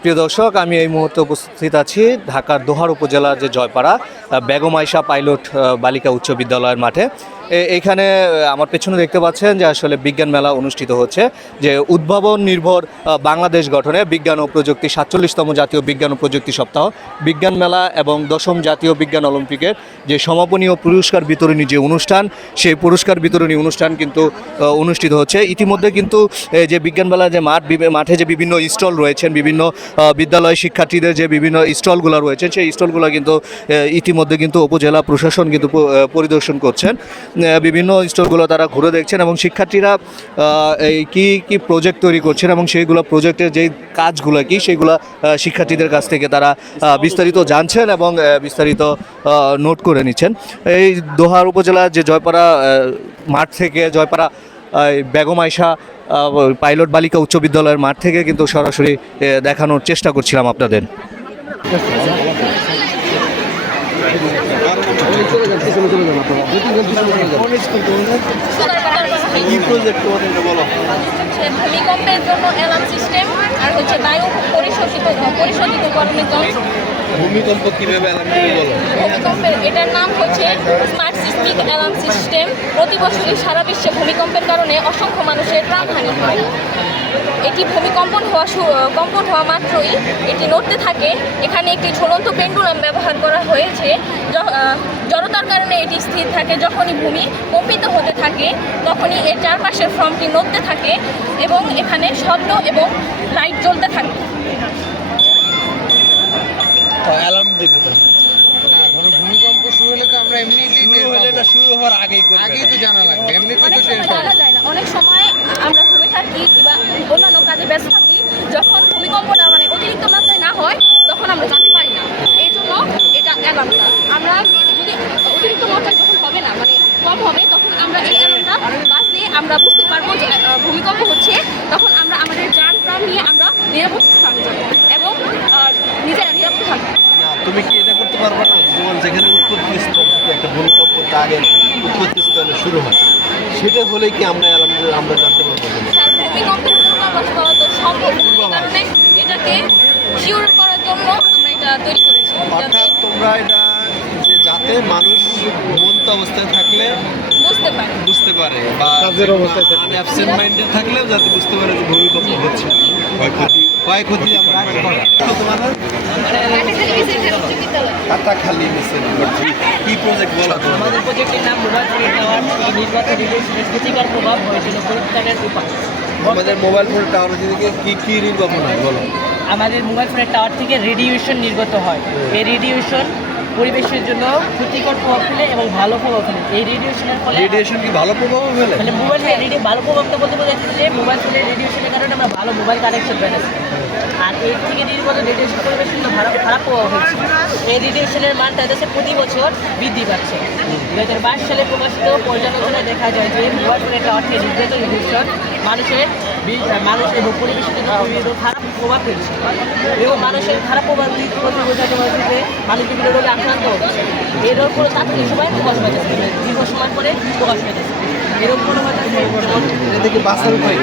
প্রিয় দর্শক, আমি এই মুহূর্তে উপস্থিত আছি ঢাকার দোহার উপজেলার যে জয়পাড়া বেগম আয়েশা পাইলট বালিকা উচ্চ বিদ্যালয়ের মাঠে। এইখানে আমার পেছনে দেখতে পাচ্ছেন যে আসলে বিজ্ঞান মেলা অনুষ্ঠিত হচ্ছে, যে উদ্ভাবন নির্ভর বাংলাদেশ গঠনে বিজ্ঞান ও প্রযুক্তি 47তম জাতীয় বিজ্ঞান ও প্রযুক্তি সপ্তাহ, বিজ্ঞান মেলা এবং 10ম জাতীয় বিজ্ঞান অলিম্পিকের যে সমাপনী ও পুরস্কার বিতরণী যে অনুষ্ঠান, সেই পুরস্কার বিতরণী অনুষ্ঠান কিন্তু অনুষ্ঠিত হচ্ছে। ইতিমধ্যে কিন্তু যে বিজ্ঞান মেলা যে মাঠে যে বিভিন্ন স্টল রয়েছেন, বিভিন্ন বিদ্যালয় শিক্ষার্থীদের যে বিভিন্ন স্টলগুলো রয়েছে, সেই স্টলগুলো কিন্তু ইতিমধ্যে কিন্তু উপজেলা প্রশাসন কিন্তু পরিদর্শন করছেন। বিভিন্ন স্টলগুলো তারা ঘুরে দেখছেন এবং শিক্ষার্থীরা এই কী প্রজেক্ট তৈরি করছেন এবং সেইগুলো প্রজেক্টের যেই কাজগুলো কি সেইগুলো শিক্ষার্থীদের কাছ থেকে তারা বিস্তারিত জানছেন এবং বিস্তারিত নোট করে নিচ্ছেন। এই দোহার উপজেলার যে জয়পাড়া মাঠ থেকে, জয়পাড়া বেগম আয়েশা পাইলট বালিকা উচ্চ বিদ্যালয়ের মাঠ থেকে কিন্তু সরাসরি দেখানোর চেষ্টা করছিলাম আপনাদের। ভূমিকম্পের জন্য অ্যালার্ম সিস্টেম আর হচ্ছে বায়ু পরিশোধিতকরণের যন্ত্র। ভূমিকম্প কিভাবে অ্যালার্ম দিবে বলো? ভূমিকম্পের এটার নাম হচ্ছে স্মার্ট সিসমিক অ্যালার্ম সিস্টেম। প্রতি বছরই সারা বিশ্বে ভূমিকম্পের কারণে অসংখ্য মানুষের প্রাণহানি হয়। এটি কম্পন হওয়া মাত্রই এটি নড়তে থাকে। এখানে একটি ঝুলন্ত পেন্ডুলাম ব্যবহার করা হয়েছে। জড়তার কারণে এটি স্থির থাকে। যখনই ভূমি কম্পিত হতে থাকে তখনই এর চারপাশের ফর্মটি নড়তে থাকে এবং এখানে শব্দ এবং লাইট জ্বলতে থাকে। অ্যালার্ম দিবে তো ভূমিকম্প শুরু হলে তো আমরা শুরু হওয়ার আগেই তো জানা লাগবে। অনেক সময় জানা যায় না, অনেক সময় আমরা ঘুরে থাকি কিংবা অন্যান্য কাজে ব্যস্ত থাকি। যখন ভূমিকম্পটা অতিরিক্ত মাত্রায় না হয় তখন আমরা জানতে পারি না। এই জন্য এটা অ্যালার্মটা আমরা যদি অতিরিক্ত মাত্রায় যখন হবে না কম হবে, তখন আমরা এই অ্যালার্মটা বাজলে আমরা বুঝতে পারবো যে ভূমিকম্প হচ্ছে। তখন আমরা আমাদের যান প্রাণ নিয়ে আমরা নিরাপদ স্থানে যাবো এবং নিজেরা নিরাপদ থাকবো। না, তুমি কি এটা করতে পারবে না? যেমন যেখানে উৎপত্তি স্থল থেকে একটা ভূমিকম্প আগে উৎপত্তি স্থলে শুরু হয়, সেটা হলে কি আমরা জানতে পারবো? ভূমিকম্পের পূর্বাভাস করা তো সম্ভব না, কারণে এটাকে শিওর করার জন্য আমরা এটা তৈরি করেছি। অর্থাৎ তোমরা এটা যাতে মানুষ ঘুমন্ত অবস্থায় থাকলে বুঝতে পারে বা অ্যাবসেন্ট মাইন্ডেড থাকলেও যাতে বুঝতে পারে যে ভূমিকম্প হচ্ছে, ক্ষয়ক্ষতি আমরা কাটাখালী মিশন কি প্রজেক্ট বলা? আমাদের প্রজেক্টের নাম মোবাইল ফোনের টাওয়ার নির্গত রেডিয়েশনের ক্ষতিকর প্রভাব হয়েছিল পরিত্রাণের উপায়। আমাদের মোবাইল ফোনের টাওয়ার থেকে কি নির্গমন হয় বলো? আমাদের মোবাইল ফোনের টাওয়ার থেকে রেডিয়েশন নির্গত হয়। এই রেডিয়েশন পরিবেশের জন্য ক্ষতিকর প্রভাব ফেলে এবং ভালো প্রভাব ফেলে। এই রেডিয়েশনের ফলে রেডিয়েশন কি ভালো প্রভাব ফেলে? মানে মোবাইল ফোনের ভালো প্রভাবটা বলতে বোঝাচ্ছে যে মোবাইল ফোনের রেডিয়েশনের কারণে আমরা ভালো মোবাইল কানেকশন পেয়েছি। আর এর থেকে নির্গত রেডিয়েশন পরিবেশের জন্য খারাপ প্রভাব হচ্ছে। এই রেডিয়েশনের মানটা যাচ্ছে প্রতি বছর বৃদ্ধি পাচ্ছে। 2022 সালে প্রকাশিত পর্যালোচনায় দেখা যায় যে মোবাইল ফোনের টাওয়ার থেকে নির্গত রেডিয়েশন মানুষ এবং পরিবেশের জন্য খারাপ প্রভাব ফেলছে এবং মানুষের খারাপ প্রভাব বোঝাতে পারছে যে মানুষ বিভিন্ন রোগে আক্রান্ত হচ্ছে। এই রোগগুলো তাৎক্ষণিক সময় প্রকাশ পেয়েছে, দীর্ঘ সময় পরে প্রকাশ পেয়েছে। এই রোগগুলো হয়তো বাঁচার উপায়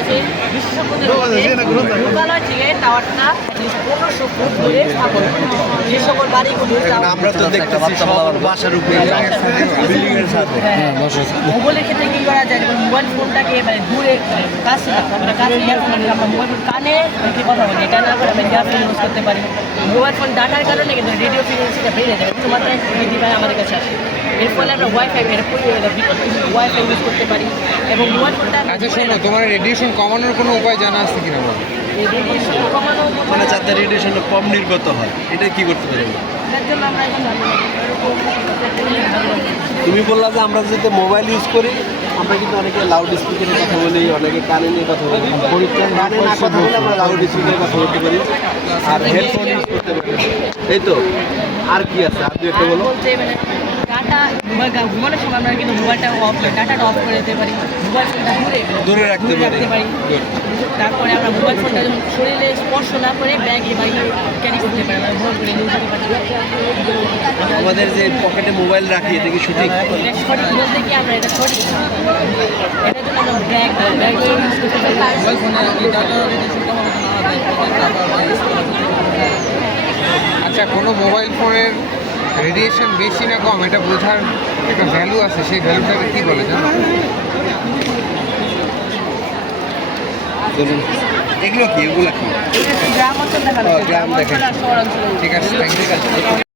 আছে বিশেষজ্ঞদের থেকে টাওয়ারটা 1500 ফুট দূরে স্থাপন করে। যে সকল বাড়িগুলো আমরা তো দেখতেছি বাসার উপরে বিল্ডিংয়ের সাথে। মোবাইলের ক্ষেত্রে কি করা যায়? মোবাইল ফোনটাকে দূরে কাছে আমরা মোবাইল ফোন কানে রেখে কথা বলি, এটা না করে আমরা ইয়ারফোন ইউজ করতে পারি। মোবাইল ফোন ডাটার কারণে কিন্তু রেডিও ফ্রিকোয়েন্সিটা বেড়ে যায়, উচ্চ মাত্রায় বৃদ্ধি পায় আমাদের কাছে আসে। এর ফলে আমরা ওয়াইফাই ইউজ করতে পারি এবং মোবাইল ফোনটা তোমার রেডিয়েশন কমানোর কোনো উপায় জানা আছে কিনা বলো? রেডিয়েশন কমানো মানে যাতে রেডিয়েশনটা কম নির্গত হয়, এটা কি করতে পারি? এর জন্য আমরা এখন তুমি বললা যে আমরা যদি মোবাইল ইউজ করি, আমরা কিন্তু অনেকে লাউড স্পিকারে কথা বলি, অনেকে কানে নিয়ে কথা বলি। কানে না কথা বলে আমরা লাউড স্পিকারে কথা বলতে পারি আর হেডফোন ইউজ করতে পারি, এই তো। আর কি আছে? আর একটা বলো। ডাটা ঘুমানোর সময় আমরা কিন্তু মোবাইলটা ডাটাটা অফ করে দিতে পারি, মোবাইল ফোনটা দূরে রাখতে পারি। তারপরে আমরা মোবাইল ফোনটা যখন শরীরে স্পর্শ না করে ব্যাগে বা ক্যারি করতে পারি, আমরা ভর করে নিয়ে যেতে পারি। আমাদের যে পকেটে মোবাইল রাখি, এটা কি সঠিক? সঠিক বলতে কি আমরা এটা সঠিক, এটার জন্য আমরা ব্যাগ ইউজ করতে পারি। মোবাইল ফোনে আচ্ছা, কোনো মোবাইল ফোনের রেডিয়েশন বেশি না কম এটা বোঝার একটা ভ্যালু আছে, সেই ভ্যালুটাকে কী বলে জানো? বলুন এগুলো কি, এগুলো কি? গ্রাম অঞ্চল দেখানো গ্রাম দেখে। শহর অঞ্চলে ঠিক আছে, থ্যাংক ইউ।